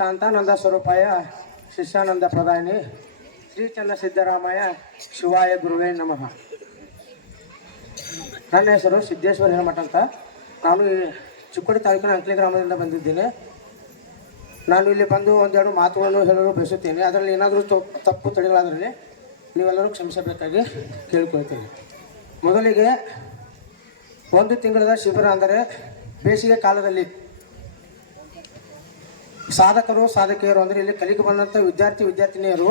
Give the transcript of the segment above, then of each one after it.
ಶಾಂತಾನಂದ ಸ್ವರೂಪಾಯ ಶಿಷ್ಯಾನಂದ ಪ್ರಧಾನಿ ಶ್ರೀ ಚನ್ನ ಸಿದ್ದರಾಮಯ್ಯ ಶಿವಾಯ ಗುರುವೇ ನಮಃ. ನನ್ನ ಹೆಸರು ಸಿದ್ದೇಶ್ವರ ಹಿರಮಠ ಅಂತ. ನಾನು ಈ ಚಿಕ್ಕೋಡಿ ತಾಲೂಕಿನ ಅಂಕಲಿ ಗ್ರಾಮದಿಂದ ಬಂದಿದ್ದೇನೆ. ನಾನು ಇಲ್ಲಿ ಬಂದು ಒಂದೆರಡು ಮಾತುಗಳನ್ನು ಹೇಳಲು ಬಯಸುತ್ತೇನೆ. ಅದರಲ್ಲಿ ಏನಾದರೂ ತಪ್ಪು ತಡೆಗಳಾದರೆ ನೀವೆಲ್ಲರೂ ಕ್ಷಮಿಸಬೇಕಾಗಿ ಕೇಳಿಕೊಳ್ತೇನೆ. ಮೊದಲಿಗೆ ಒಂದು ತಿಂಗಳ ಶಿಬಿರ ಅಂದರೆ ಬೇಸಿಗೆ ಕಾಲದಲ್ಲಿ ಸಾಧಕರು, ಸಾಧಕಿಯರು ಅಂದರೆ ಇಲ್ಲಿ ಕಲಿಗೆ ಬಂದಂಥ ವಿದ್ಯಾರ್ಥಿ, ವಿದ್ಯಾರ್ಥಿನಿಯರು,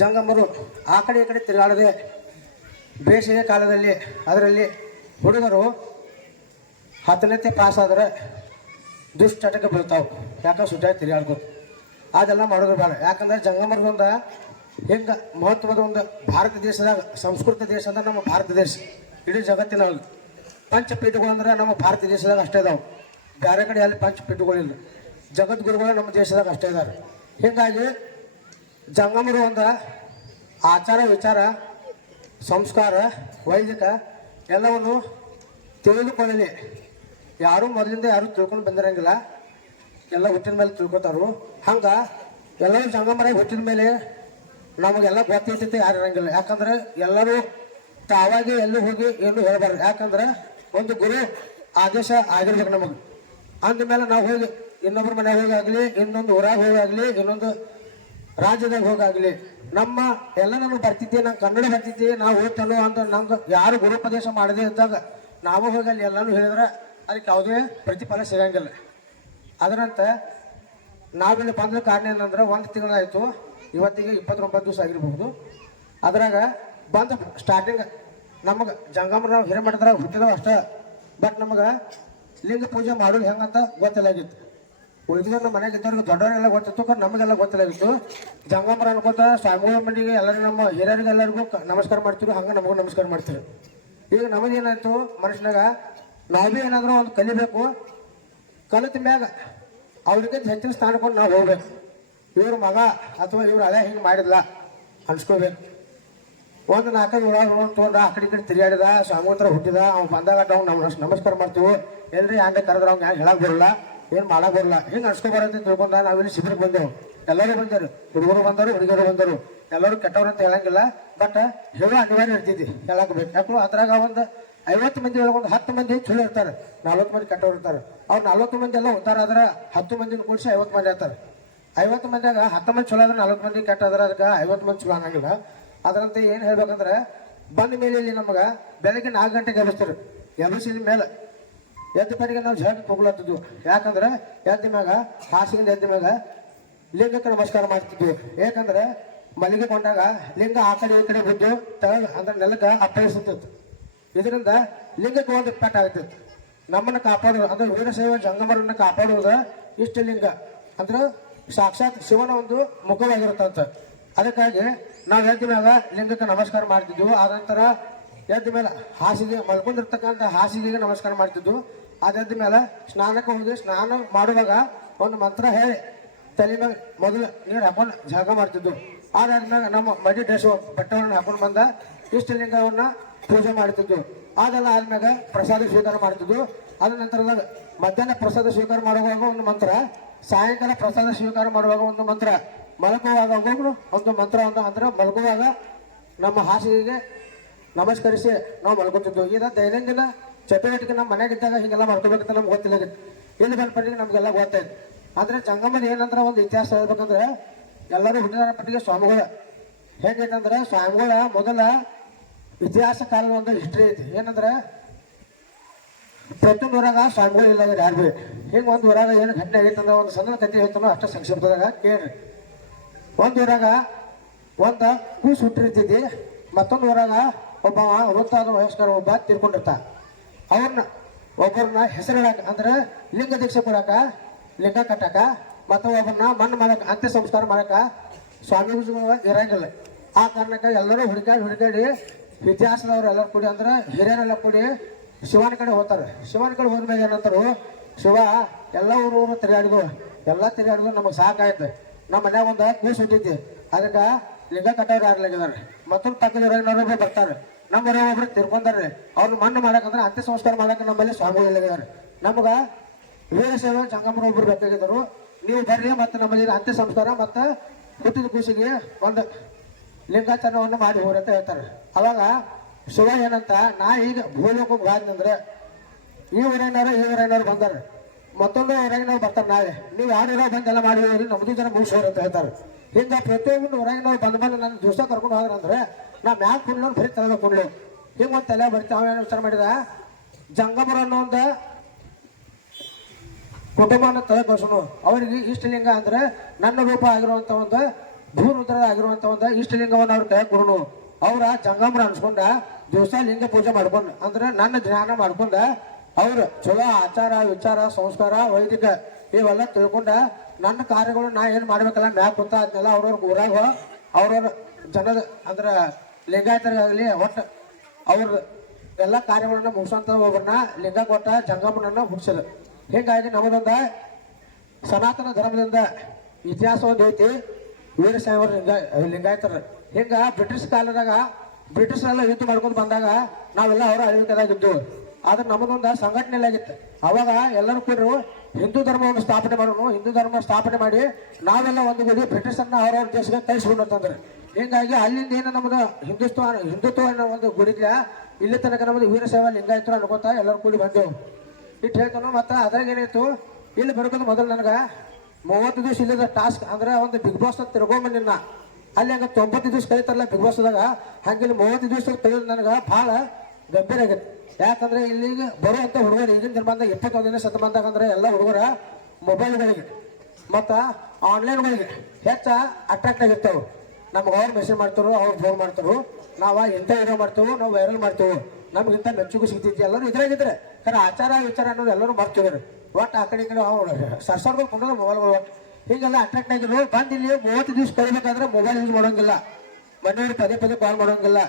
ಜಂಗಮರು, ಆ ಕಡೆ ಈ ಕಡೆ ತಿರುಗಾಡದೆ ಬೇಸಿಗೆ ಕಾಲದಲ್ಲಿ ಅದರಲ್ಲಿ ಹುಡುಗರು ಹತ್ತನೇತೆ ಪಾಸ್ ಆದರೆ ದುಶ್ಚಟಕ್ಕೆ ಬೀಳ್ತಾವೆ. ಯಾಕಂದ್ರೆ ಸುಟ್ಟಾಗಿ ತಿರುಗಾಡ್ಬೋದು ಅದೆಲ್ಲ ಮಾಡೋದು ಬೇಡ. ಯಾಕಂದ್ರೆ ಜಂಗಮರದೊಂದು ಹಿಂಗೆ ಮಹತ್ವದ ಒಂದು ಭಾರತ ದೇಶದಾಗ, ಸಂಸ್ಕೃತ ದೇಶ ಅಂದ್ರೆ ನಮ್ಮ ಭಾರತ ದೇಶ. ಇಡೀ ಜಗತ್ತಿನ ಪಂಚಪೀಠಗಳು ಅಂದ್ರೆ ನಮ್ಮ ಭಾರತ ದೇಶದಾಗ ಅಷ್ಟೇ ಇದಾವೆ ಬೇರೆ ಕಡೆ ಅಲ್ಲಿ ಪಂಚಪೀಠಗಳಿಲ್ಲ ಜಗದ್ಗುರುಗಳು ನಮ್ಮ ದೇಶದಾಗ ಅಷ್ಟೇ ಇದ್ದಾರೆ ಹೀಗಾಗಿ ಜಂಗಮರು ಒಂದು ಆಚಾರ ವಿಚಾರ, ಸಂಸ್ಕಾರ, ವೈದಿಕ ಎಲ್ಲವನ್ನು ತಿಳಿದುಕೊಳ್ಳಲಿ. ಯಾರೂ ಮೊದಲಿಂದ ಯಾರೂ ತಿಳ್ಕೊಂಡು ಬಂದಿರಂಗಿಲ್ಲ. ಎಲ್ಲ ಹುಟ್ಟಿನ ಮೇಲೆ ತಿಳ್ಕೊತಾರು. ಹಂಗೆ ಎಲ್ಲರೂ ಜಂಗಮರಾಗಿ ಹುಟ್ಟಿದ ಮೇಲೆ ನಮಗೆಲ್ಲ ಗೊತ್ತಿರ್ತೈತೆ ಯಾರು ಇರಂಗಿಲ್ಲ. ಯಾಕಂದ್ರೆ ಎಲ್ಲರೂ ತಾವಾಗಿ ಎಲ್ಲೂ ಹೋಗಿ ಏನು ಹೇಳ್ಬಾರ್ದು. ಯಾಕಂದ್ರೆ ಒಂದು ಗುರು ಆದೇಶ ಆಗಿರ್ಬೇಕು ನಮಗೆ. ಅಂದಮೇಲೆ ನಾವು ಹೋಗಿ ಇನ್ನೊಬ್ಬರ ಮನೆಗೆ ಹೋಗಾಗ್ಲಿ, ಇನ್ನೊಂದು ಊರಾಗ ಹೋಗಾಗ್ಲಿ, ಇನ್ನೊಂದು ರಾಜ್ಯದಾಗ ಹೋಗಾಗ್ಲಿ, ನಮ್ಮ ಎಲ್ಲ ನಮಗೆ ಬರ್ತಿದ್ದೆ ನಾವು ಕನ್ನಡ ಬರ್ತಿದ್ದೆ, ನಾವು ಓದ್ತಲ್ಲೋ ಅಂತ ನಮ್ಗೆ ಯಾರು ಗುರುಪದೇಶ ಮಾಡಿದೆ ಇದ್ದಾಗ ನಾವು ಹೋಗಲ್ಲಿ ಎಲ್ಲನೂ ಹೇಳಿದ್ರೆ ಅದಕ್ಕೆ ಯಾವುದೇ ಪ್ರತಿಫಲ ಸಿಗಂಗಿಲ್ಲ. ಅದರಂತೆ ನಾವಿಲ್ಲಿ ಬಂದ ಕಾರಣ ಏನಂದ್ರೆ ಒಂದು ತಿಂಗಳಾಯಿತು, ಇವತ್ತಿಗೆ ಇಪ್ಪತ್ತೊಂಬತ್ತು ದಿವಸ ಆಗಿರ್ಬೋದು ಅದ್ರಾಗ ಬಂದ ಸ್ಟಾರ್ಟಿಂಗ್ ನಮಗೆ ಜಂಗಮರಾವ್ ಹಿರೇಮಠದ್ರಾಗ ಹುಟ್ಟಿದವ ಅಷ್ಟೇ ಬಟ್ ನಮಗೆ ಲಿಂಗ ಪೂಜೆ ಮಾಡೋದು ಹೆಂಗಂತ ಗೊತ್ತಿಲ್ಲಾಗಿತ್ತು ಉಳಿದ ನಮ್ಮ ಮನೆಗೆ ಇದ್ದವ್ರಿಗೆ ದೊಡ್ಡವರೆಲ್ಲ ಗೊತ್ತಿತ್ತು ನಮಗೆಲ್ಲ ಗೊತ್ತಿಲ್ಲಾಗಿತ್ತು ಜಂಗಮರ ಅನ್ಕೋತ ಸ್ವಾಮಿಗಳ ಮಂಡಿಗೆ ಎಲ್ಲರಿಗೂ ನಮ್ಮ ಹಿರಿಯರಿಗೆ ಎಲ್ಲರಿಗೂ ನಮಸ್ಕಾರ ಮಾಡ್ತೀವಿ ಹಂಗೆ ನಮಗೂ ನಮಸ್ಕಾರ ಮಾಡ್ತೀವಿ ಈಗ ನಮಗೇನಾಯ್ತು, ಮನುಷ್ಯನಾಗ ನಾವು ಭೀ ಏನಾದರೂ ಒಂದು ಕಲಿಬೇಕು, ಕಲಿತ ಮ್ಯಾಗ ಅವ್ರಿಗೆ ಹೆಚ್ಚಿನ ಸ್ಥಾನಕೊಂಡು ನಾವು ಹೋಗ್ಬೇಕು. ಇವ್ರ ಮಗ ಅಥವಾ ಇವ್ರ ಹಳೆ ಹಿಂಗೆ ಮಾಡಿದ್ಲ, ಅನ್ಸ್ಕೋಬೇಕು. ಒಂದು ನಾಲ್ಕೈದು ಒಳಗೆ ತೊಗೊಂಡ ಆ ಕಡೆ ಕಡೆ ತಿರುಗಾಡಿದ ಸ್ವಾಮಿ ಹುಟ್ಟಿದ, ಅವ್ನು ಬಂದಾಗ ಅವ್ನು ನಮ್ಮ ನಮಸ್ಕಾರ ಮಾಡ್ತೀವಿ, ಎಲ್ರಿ ಹಂಗೆ ಕರೆದ್ರೆ, ಅವ್ನು ಹೇಳಕ್ ಬರಲ್ಲ. ಏನು ಮಾಡಕ್ ಬರಲ್ಲ. ಹಿಂಗೆ ಅನ್ಸ್ಕೊಬಾರಂತ ತಿಳ್ಕೊಂಡ ನಾವಿಲ್ಲಿ ಶಿಬಿರಕ್ಕೆ ಬಂದೆವು. ಎಲ್ಲರೂ ಬಂದರು. ಹುಡುಗರು ಬಂದರು ಹುಡುಗರು ಬಂದರು. ಎಲ್ಲರೂ ಕೆಟ್ಟವ್ರು ಅಂತ ಹೇಳಂಗಿಲ್ಲ. ಬಟ್ ಹೇಳೋ ಅನಿವಾರ್ಯ ಇರ್ತೈತಿ ಹೇಳಕ್ ಬೇಕು. ಯಾಕೋ ಅದ್ರಾಗ ಒಂದು ಐವತ್ತು ಮಂದಿ ಒಳಗೆ ಒಂದು ಹತ್ತು ಮಂದಿ ಚಲೋ ಇರ್ತಾರೆ. ನಲ್ವತ್ತು ಮಂದಿ ಕೆಟ್ಟವ್ರು ಇರ್ತಾರೆ. ಅವ್ರು ನಲ್ವತ್ತು ಮಂದಿ ಎಲ್ಲ ಹೋಗ್ತಾರ ಆದ್ರೆ ಹತ್ತು ಮಂದಿನ ಕೂಡಿಸಿ ಐವತ್ತು ಮಂದಿ ಇರ್ತಾರೆ ಐವತ್ತು ಮಂದಿಯಾಗ ಹತ್ತು ಮಂದಿ ಚಲೋ ಆದ್ರೆ ನಲ್ವತ್ತು ಮಂದಿ ಕೆಟ್ಟ ಅದ್ರ ಅದಕ್ಕೆ ಐವತ್ತು ಮಂದಿ ಚಲೋ ಅನ್ನಂಗಿಲ್ಲ. ಅದರಂತೆ ಏನು ಹೇಳ್ಬೇಕಂದ್ರೆ ಬಂದ ಮೇಲೆ ಇಲ್ಲಿ ನಮಗೆ ಬೆಳಗ್ಗೆ ನಾಲ್ಕು ಗಂಟೆಗೆ ಎಬ್ಬಿಸ್ತಾರೆ. ಎಬ್ಬಿಸಿದ ಮೇಲೆ ಎದ್ದ ಪರಿಗೆ ನಾವು ಜಗ ತಗೊಳತ್ತಿದ್ವು ಯಾಕಂದ್ರೆ ಎದ್ದ ಮ್ಯಾಗ ಹಾಸಿಗೆ ಎದ್ದ ಮ್ಯಾಗ ಲಿಂಗಕ್ಕೆ ನಮಸ್ಕಾರ ಮಾಡ್ತಿದ್ವಿ. ಯಾಕಂದ್ರೆ ಮಲ್ಲಿಗೆ ಕೊಂಡಾಗ ಲಿಂಗ ಆ ಕಡೆ ಈ ಕಡೆ ಬಿದ್ದು ತಳ ಅಂದ್ರೆ ನೆಲಕ್ಕೆ ಅಪ್ಪಳಿಸುತ್ತಿತ್ತು. ಇದರಿಂದ ಲಿಂಗಕ್ಕೆ ಒಂದು ಪೆಟ್ಟ ಆಗ್ತಿತ್ತು ನಮ್ಮನ್ನು ಕಾಪಾಡೋದು ಅಂದ್ರೆ ವೀರಶೈವ ಜಂಗಮರನ್ನ ಕಾಪಾಡುವುದು ಇಷ್ಟ ಲಿಂಗ. ಅಂದ್ರೆ ಸಾಕ್ಷಾತ್ ಶಿವನ ಒಂದು ಮುಖವಾಗಿರುತ್ತಂತ. ಅದಕ್ಕಾಗಿ ನಾವು ಮ್ಯಾಗ ಲಿಂಗಕ್ಕೆ ನಮಸ್ಕಾರ ಮಾಡ್ತಿದ್ವು. ಆ ನಂತರ ಎದ್ದ ಮೇಲೆ ಹಾಸಿಗೆ ಮಲ್ಕೊಂಡಿರ್ತಕ್ಕಂಥ ಹಾಸಿಗೆಗೆ ನಮಸ್ಕಾರ ಮಾಡ್ತಿದ್ದು ಅದಾದ ಮೇಲೆ ಸ್ನಾನಕ್ಕೆ ಹೋಗಿ ಸ್ನಾನ ಮಾಡುವಾಗ ಒಂದು ಮಂತ್ರ ಹೇಳಿ, ತಲೆ ಮೇಲೆ ಮೊದಲು ನೀರು ಹಾಕೊಂಡು ಜಾಗ ಮಾಡ್ತಿದ್ವು. ಅದಾದ್ಮೇಲೆ ನಮ್ಮ ಮಡಿ ಡ್ರೆಸ್ ಬಟ್ಟೆಗಳನ್ನು ಹಾಕೊಂಡು ಬಂದ ಇಷ್ಟಲಿಂಗವನ್ನ ಪೂಜೆ ಮಾಡ್ತಿದ್ದು ಅದೆಲ್ಲ ಆದ್ಮ್ಯಾಗ ಪ್ರಸಾದ ಸ್ವೀಕಾರ ಮಾಡ್ತಿದ್ದು ಅದ ನಂತರದಾಗ ಮಧ್ಯಾಹ್ನ ಪ್ರಸಾದ ಸ್ವೀಕಾರ ಮಾಡುವಾಗ ಒಂದು ಮಂತ್ರ, ಸಾಯಂಕಾಲ ಪ್ರಸಾದ ಸ್ವೀಕಾರ ಮಾಡುವಾಗ ಒಂದು ಮಂತ್ರ ಮಲಗುವಾಗ ಒಂದು ಮಂತ್ರ ಒಂದು ಅಂದ್ರೆ ಮಲಗುವಾಗ ನಮ್ಮ ಹಾಸಿಗೆಗೆ ನಮಸ್ಕರಿಸಿ ನಾವು ಮಲ್ಕೊತಿದ್ವು ಈಗ ದೈನಂದಿನ ಚಟುವಟಿಕೆ ನಮ್ಮ ಮನೆಯಾಗಿದ್ದಾಗ ಹೀಗೆಲ್ಲ ಮಾಡ್ಕೋಬೇಕಂತ ನಮ್ಗೆ ಗೊತ್ತಿಲ್ಲ ಇಲ್ಲಿ ಬಂದ ನಮಗೆಲ್ಲ ಗೊತ್ತಾಯ್ತು ಆದರೆ ಜಂಗಮದ ಏನಂದ್ರೆ ಒಂದು ಇತಿಹಾಸ ಹೇಳ್ಬೇಕಂದ್ರೆ ಎಲ್ಲರೂ ಹುಟ್ಟಿದ ಪಟ್ಟಿಗೆ ಸ್ವಾಮಿಗಳ. ಹೇಗೇನಂದ್ರೆ ಸ್ವಾಮಿಗಳ ಮೊದಲ ಇತಿಹಾಸ ಕಾಲದ ಒಂದು ಹಿಸ್ಟ್ರಿ ಐತಿ. ಏನಂದ್ರೆ ಪ್ರತಿಯೊಂದು ಊರಾಗ ಸ್ವಾಮಿಗಳು ಇಲ್ಲ ಅಂದ್ರೆ ಯಾರು ಭೀ ಹಿಂಗೆ ಒಂದು ಊರಾಗ ಏನು ಘಟನೆ ಆಗೈತಂದ್ರೆ ಒಂದು ಸಣ್ಣ ಕಥೆ ಹೇಳ್ತಾನೋ ಅಷ್ಟ ಸಂಕ್ಷಿಪ್ತದಾಗ ಕೇಳ್ರಿ. ಒಂದು ಊರಾಗ ಒಂದು ಕೂಸು ಹುಟ್ಟಿರ್ತಿದ್ದಿ ಮತ್ತೊಂದು ಊರಾಗ ಒಬ್ಬ ವೃತ್ತಾದ ವಯಸ್ಕರ ಒಬ್ಬ ತೀರ್ಕೊಂಡಿರ್ತ. ಅವ್ರನ್ನ ಒಬ್ಬರನ್ನ ಹೆಸರಿಡಾಕ ಅಂದ್ರೆ ಲಿಂಗ ದೀಕ್ಷೆ ಕೊಡಾಕ, ಲಿಂಗ ಕಟ್ಟಾಕ, ಮತ್ತು ಒಬ್ಬರನ್ನ ಮಣ್ಣು ಮಾಡಕ, ಅಂತ್ಯ ಸಂಸ್ಕಾರ ಮಾಡಕ ಸ್ವಾಮಿಗಳು ಇರಂಗಿಲ್ಲ. ಆ ಕಾರಣಕ್ಕೆ ಎಲ್ಲರೂ ಹುಡುಕಾಡಿ ಹುಡುಕಾಡಿ ಇತಿಹಾಸದವ್ರು ಎಲ್ಲರೂ ಕೂಡಿ, ಅಂದ್ರೆ ಹಿರಿಯರೆಲ್ಲ ಕೂಡಿ ಶಿವನ ಕಡೆ ಹೋಗ್ತಾರೆ. ಶಿವನ ಕಡೆ ಹೋದ್ಮೇಲೆ ಏನಂತಾರು, ಶಿವ, ಎಲ್ಲ ಊರು ಊರು ಎಲ್ಲ ತಿರುಗಾಡಿದ್ವು ನಮಗೆ ಸಾಕಾಯ್ತು. ನಮ್ಮ ಮನ್ಯಾಗ ಒಂದು ಕೂಸು ಹುಟ್ಟಿದ್ದೆ ಅದಕ್ಕೆ ಲಿಂಗ ಕಟ್ಟೋರು ಆಗ್ಲಾಗಿದಾರೆ ಮತ್ತೊಂದು ಪಕ್ಕದ ಊರಿನವ್ರು ಬರ್ತಾರೆ. ನಮ್ಮ ಒಬ್ರು ತಿರ್ಕೊಂಡಾರ್ರಿ ಅವ್ರು ಮಣ್ಣು ಮಾಡಕಂದ್ರೆ ಅಂತ್ಯ ಸಂಸ್ಕಾರ ಮಾಡಕ್ಕೆ ನಮ್ಮಲ್ಲಿ ಸ್ವಾಮಿಗಳಿದ್ದಾರೆ ನಮ್ಗೆ ವೀರಶೈವ ಜಂಗಮ್ಮನ ಒಬ್ರು ಬೇಕಾಗಿದ್ದರು. ನೀವು ಬರ್ರಿ ಮತ್ತು ನಮ್ಮಲ್ಲಿ ಅಂತ್ಯ ಸಂಸ್ಕಾರ ಮತ್ತು ಹುಟ್ಟಿದ ಕೂಸಿಗೆ ಒಂದು ಲಿಂಗಾಚರಣವನ್ನು ಮಾಡಿ ಹೋಗ್ರಿ ಅಂತ ಹೇಳ್ತಾರೆ. ಅವಾಗ ಶಿವ ಏನಂತ, ನಾ ಈಗ ಭೂಲೋಕಕ್ಕೆ ಬಾದ್ನಂದ್ರೆ ಈ ಊರಿನವರು ಈ ಊರಿನವ್ರು ಬಂದಾರೆ. ಮತ್ತೊಂದು ಊರಾಗಿನವ್ರು ಬರ್ತಾರೆ ನಾಳೆ. ನೀವು ಯಾರಿರೋ ಬಂದೆಲ್ಲ ಮಾಡಿ ಹೋಗ್ರಿ ಜನ ಮುಗಿಸೋರು ಅಂತ ಹೇಳ್ತಾರೆ. ಹಿಂಗ ಪ್ರತಿಯೊಬ್ಬರು ಹೊರಗಿನವ್ರು ಬಂದ ಮೇಲೆ ನನ್ನ ದಿವಸ ಕರ್ಕೊಂಡು ಹೋದ್ರಂದ್ರೆ ನಾ ಮ್ಯಾಕ್ ಕುಂಡ್ಲು ಬರೀ ತಲೆ ಕುಂಡ್ಲು. ಹಿಂಗೆ ಒಂದು ತಲೆ ಬರ್ತೀವಿ ಅವೇನು ವಿಚಾರ ಮಾಡಿದ ಜಂಗಮರ ಅನ್ನೋ ಒಂದು ಕುಟುಂಬನ ತಲೆ ಬಸನು ಅವರಿಗೆ ಇಷ್ಟಲಿಂಗ ಅಂದ್ರೆ ನನ್ನ ರೂಪ ಆಗಿರುವಂತ ಒಂದು ಭೂರುದ್ರ ಆಗಿರುವಂತ ಒಂದು ಇಷ್ಟಲಿಂಗವನ್ನು ಅವ್ರ ಕೈ ಕೊಡೋನು. ಅವರ ಜಂಗಮರ ಅನ್ಸ್ಕೊಂಡ ದಿವಸ ಲಿಂಗ ಪೂಜೆ ಮಾಡ್ಕೊಂಡು, ಅಂದ್ರೆ ನನ್ನ ಧ್ಯಾನ ಮಾಡ್ಕೊಂಡ ಅವ್ರು ಚಲೋ ಆಚಾರ, ವಿಚಾರ, ಸಂಸ್ಕಾರ, ವೈದಿಕ ಇವೆಲ್ಲ ತಿಳ್ಕೊಂಡ ನನ್ನ ಕಾರ್ಯಗಳು ನಾ ಏನ್ ಮಾಡ್ಬೇಕಲ್ಲ ಮ್ಯಾಕ್ ಕುಂತ ಅದನ್ನೆಲ್ಲ ಅವ್ರವ್ರ ಊರಾಗ ಅವ್ರವ್ರ ಜನದ ಅಂದ್ರ ಲಿಂಗಾಯತರಾಗಲಿ ಒಟ್ಟು ಅವ್ರ ಎಲ್ಲ ಕಾರ್ಯಗಳನ್ನ ಮುಗಿಸೋಂತ ಒಬ್ಬರನ್ನ ಲಿಂಗ ಕೊಟ್ಟ ಜಂಗಮನನ್ನ ಹುಟ್ಟಿಸಿದ ಹೀಗಾಗಿ ನಮ್ಮದೊಂದ ಸನಾತನ ಧರ್ಮದಿಂದ ಇತಿಹಾಸ ಒಂದು ಐತಿ ವೀರಶೈವರ ಲಿಂಗ, ಲಿಂಗಾಯತರ. ಹಿಂಗ ಬ್ರಿಟಿಷ್ ಕಾಲದಾಗ, ಬ್ರಿಟಿಷರೆಲ್ಲ ಯುದ್ಧ ಮಾಡ್ಕೊಂಡು ಬಂದಾಗ ನಾವೆಲ್ಲ ಅವರ ಅಳಿವಿಕದಾಗಿದ್ದು ಆದ್ರೆ ನಮ್ಮದೊಂದ ಸಂಘಟನೆ ಅವಾಗ ಎಲ್ಲರೂ ಕೂಡ ಹಿಂದೂ ಧರ್ಮವನ್ನು ಸ್ಥಾಪನೆ ಮಾಡೋನು, ಹಿಂದೂ ಧರ್ಮ ಸ್ಥಾಪನೆ ಮಾಡಿ ನಾವೆಲ್ಲ ಒಂದು ಗಡಿ ಬ್ರಿಟಿಷನ್ನ ಅವ್ರವ್ರ ದೇಶಕ್ಕೆ ಕಳಿಸ್ಕೊಂಡು ಅಂತಂದ್ರೆ. ಹಿಂಗಾಗಿ ಅಲ್ಲಿಂದ ಏನು ನಮ್ಮದು ಹಿಂದುತ್ವ ಹಿಂದುತ್ವ ಅನ್ನೋ ಒಂದು ಗುಡಿಗೆ ಇಲ್ಲಿ ತನಕ ನಮ್ಮದು ವೀರಶೈವ ಲಿಂಗಾಯತರು ಅನ್ಕೋತಾ ಎಲ್ಲರೂ ಕೂಡಿ ಬಂದೆವು ಇಟ್ಟು ಹೇಳ್ತಾನು. ಮತ್ತು ಅದ್ರಾಗ ಏನಾಯ್ತು? ಇಲ್ಲಿ ಬರ್ಬೇಕು ಮೊದಲು ನನಗೆ ಮೂವತ್ತು ದಿವಸ ಇಲ್ಲದ ಟಾಸ್ಕ್ ಅಂದ್ರೆ ಒಂದು ಬಿಗ್ ಬಾಸ್ ತಿರ್ಗೊಂಬಂದಿನ ಅಲ್ಲಿ ಹಂಗ ತೊಂಬತ್ತು ದಿವಸ ಕಲಿತಾರಲ್ಲ ಬಿಗ್ ಬಾಸ್ದಾಗ ಹಂಗೆ ಇಲ್ಲಿ ಮೂವತ್ತು ದಿವಸ ಕಲಿಯೋದು ನನಗೆ ಭಾಳ ಗಂಭೀರ ಆಗೈತೆ ಯಾಕಂದ್ರೆ ಇಲ್ಲಿಗೆ ಬರುವಂಥ ಹುಡುಗರು ಈಗಿನ ದಿನಮಾನದಾಗ ಇಪ್ಪತ್ತೊಂದನೇ ಶತಮಾನದಾಗ ಅಂದ್ರೆ ಎಲ್ಲ ಹುಡುಗರ ಮೊಬೈಲ್ಗಳಿಗೆ ಮತ್ತು ಆನ್ಲೈನ್ಗಳಿಗೆ ಹೆಚ್ಚು ಅಟ್ರಾಕ್ಟ್ ಆಗಿರ್ತಾವೆ. ನಮ್ಗೆ ಅವ್ರು ಮೆಸೇಜ್ ಮಾಡ್ತಾರೋ, ಅವ್ರು ಫೋನ್ ಮಾಡ್ತಾರೋ. ನಾವು ಇಂಥ ಏನೋ ಮಾಡ್ತೇವೆ, ನಾವು ವೈರಲ್ ಮಾಡ್ತೇವೆ ನಮ್ಗೆ ಇಂಥ ಮೆಚ್ಚುಗೆ ಸಿಗ್ತೈತಿ. ಎಲ್ಲರೂ ಇದ್ರಾಗಿದ್ರೆ, ಖರೆ ಆಚಾರ ವಿಚಾರ ಅನ್ನೋದು ಎಲ್ಲರೂ ಮಾಡ್ತಿದ್ರು ಒಟ್ಟು ಆ ಕಡೆ ಈ ಕಡೆ ಸರ್ಸರ್ಗಳು ಕೊಂಡ್ರೆ ಮೊಬೈಲ್ಗಳು ಹೀಗೆಲ್ಲ ಅಟ್ರಾಕ್ಟ್ ಆಗಿದ್ರು ಬಂದು ಮೂವತ್ತು ದಿವಸ ಕಳಿಬೇಕಾದ್ರೆ ಮೊಬೈಲ್ ಯೂಸ್ ಮಾಡೋಂಗಿಲ್ಲ. ಮನೆಯವ್ರು ಪದೇ ಪದೇ ಕಾಲ್ ಮಾಡೋಂಗಿಲ್ಲ.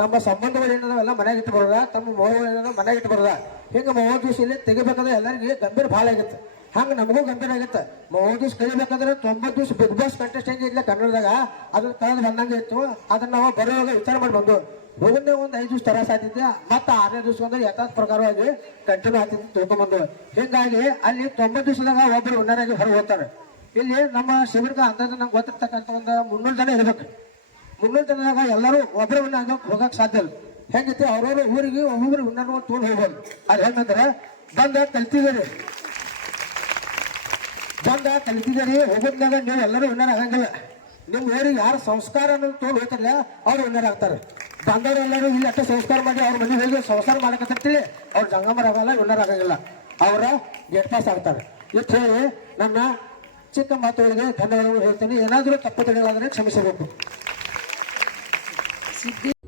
ತಮ್ಮ ಸಂಬಂಧಗಳು ಎಲ್ಲ ಮನೆಗೆ ಇಟ್ಟು ಬರೋದ ತಮ್ಮ ಮೊಬೈಲ್ ಏನದ ಮನೆಗೆ ಇಟ್ಟು ಬರೋದ ಹಿಂಗೆ ಮೂವತ್ತು ದಿವಸ ಇಲ್ಲಿ ತೆಗಿಬೇಕಂದ್ರೆ ಎಲ್ಲರಿಗೆ ಗಂಭೀರ ಭಾಳ ಆಗುತ್ತೆ. ಹಂಗೆ ನಮಗೂ ಗಂಭೀರ ಆಗುತ್ತೆ. ಮೂವತ್ತು ದಿವಸ ಕಳಿಬೇಕಂದ್ರೆ ತೊಂಬತ್ತು ದಿವ್ಸ ಬಿಗ್ ಬಾಸ್ ಕಂಟೆಸ್ಟ್ ಹೆಂಗಿಲ್ಲ ಕನ್ನಡದಾಗ? ಅದನ್ನ ಕಳೆದು ಬಂದಂಗೆ ಇತ್ತು. ಅದನ್ನ ನಾವು ಬರೋವಾಗ ವಿಚಾರ ಮಾಡಿ ಬಂದು ಹೋಗನ್ನೇ ಒಂದು ಐದು ದಿವಸ ತರಾಸ ಆಗ್ತಿದ್ದೆ ಮತ್ತೆ ಆರನೇ ದಿವಸ ಅಂದ್ರೆ ಯಥಾರ್ಥ ಪ್ರಕಾರವಾಗಿ ಕಂಟಿನ್ಯೂ ಆಗ್ತಿತ್ತು ತಿಳ್ಕೊಂಬಂದು ಹಿಂಗಾಗಿ ಅಲ್ಲಿ ತೊಂಬತ್ತು ದಿವಸದಾಗ ಒಬ್ಬರು ಉನ್ನರಾಗಿ ಹೊರಗೆ ಹೋಗ್ತಾರೆ. ಇಲ್ಲಿ ನಮ್ಮ ಶಿಬಿರಕ್ಕೆ ಅಂದ್ರೆ ನಂಗೆ ಗೊತ್ತಿರ್ತಕ್ಕಂಥ ಒಂದು ಮುನ್ನೂರು ಜನ ಇರ್ಬೇಕು. ಮುನ್ನೂರು ಎಲ್ಲರೂ ಒಬ್ಬರು ಉನ್ನಾಗ ಹೋಗಕ್ಕೆ ಸಾಧ್ಯ ಇಲ್ಲ. ಹೆಂಗೈತಿ? ಅವ್ರವ್ರ ಊರಿಗೆ ಒಬ್ಬೊಬ್ರು ಉನ್ನಾರ ತೊಗೊಂಡು ಹೋಗ್ಬೋದು. ಅದು ಹೆಂಗಂದ್ರೆ, ಬಂದ ಕಲ್ತಿದ್ದೀರಿ. ಬಂದ ಕಲ್ತಿದ್ದೀರಿ, ಹೋಗೋದ್ನಾಗ ನೀವು ಎಲ್ಲರೂ ವಿನ್ನರ್ ಆಗಂಗಿಲ್ಲ ನಿಮ್ಮ ಊರಿಗೆ ಯಾರು ಸಂಸ್ಕಾರ ಅನ್ನೋದು ತೊಗೊಂಡು ಹೋಗ್ತಾರಲ್ಲ, ಅವ್ರು ವಿನ್ನರ್ ಆಗ್ತಾರೆ ಬಂದವರೆಲ್ಲರೂ ಇಲ್ಲಿ ಅಷ್ಟೇ ಸಂಸ್ಕಾರ ಮಾಡಿ ಅವ್ರ ಮನೆ ಹೋಗಿ ಸಂಸ್ಕಾರ ಮಾಡಕತ್ತಿರ್ತೀವಿ ಅವ್ರು ಜಂಗಮರ ಆಗಲ್ಲ ವಿನ್ನರ್ ಆಗಂಗಿಲ್ಲ ಅವರ ಗೆಟ್ ಪಾಸ್ ಆಗ್ತಾರೆ. ಇಷ್ಟು ಹೇಳಿ ನನ್ನ ಚಿಕ್ಕ ಮಾತುಗಳಿಗೆ ಧನ್ಯವಾದಗಳು ಹೇಳ್ತೀನಿ. ಏನಾದರೂ ತಪ್ಪು ತಿಳಿಗಳಾದರೆ ಕ್ಷಮಿಸಬೇಕು. Sí.